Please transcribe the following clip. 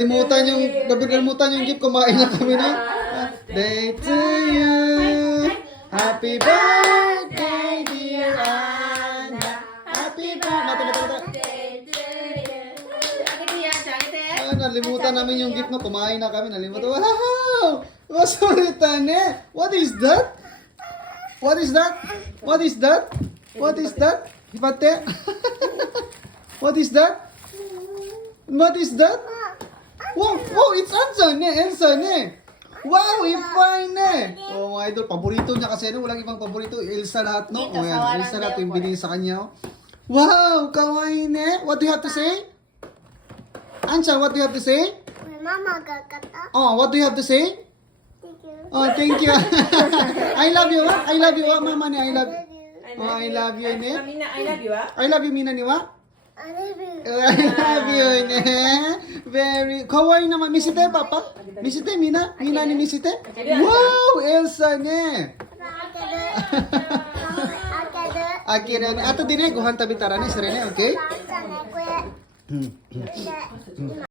Nalimutan yung gift, kumain na kami na. Day to you. Happy birthday, dear Anna. Happy birthday. Nalimutan namin yung gift mo. Kumain na kami. Nalimutan. Wow! Masuritane. What is that? What is that? What is that? What is that? Ipate? What is that? What is that? Wow! Wow! It's Elsa ne! Wow! Ipay ne! Oh, mga idol. Paborito niya kasi. Walang ibang paborito. Elsa lahat, no? Oh, yan. Elsa lahat yung binigay sa kanya. Wow! Kawaii ne! What do you have to say? Ansha, what do you have to say? My mama got that. Oh, what do you have to say? Thank you. Oh, thank you. I love you, what? I love you, what? Mama ni, I love you. Oh, I love you, ne? Mina, I love you, ah. I love you, Mina ni, what? I love you. I love you, ne? Very, kawaii naman. Misite, papa? Misite, Mina? Mina ni misite? Wow, Elsa, ne? Akira, ne? Ato din, eh. Guhan tabi tara, ne? Sire, ne? Okay? Thank you.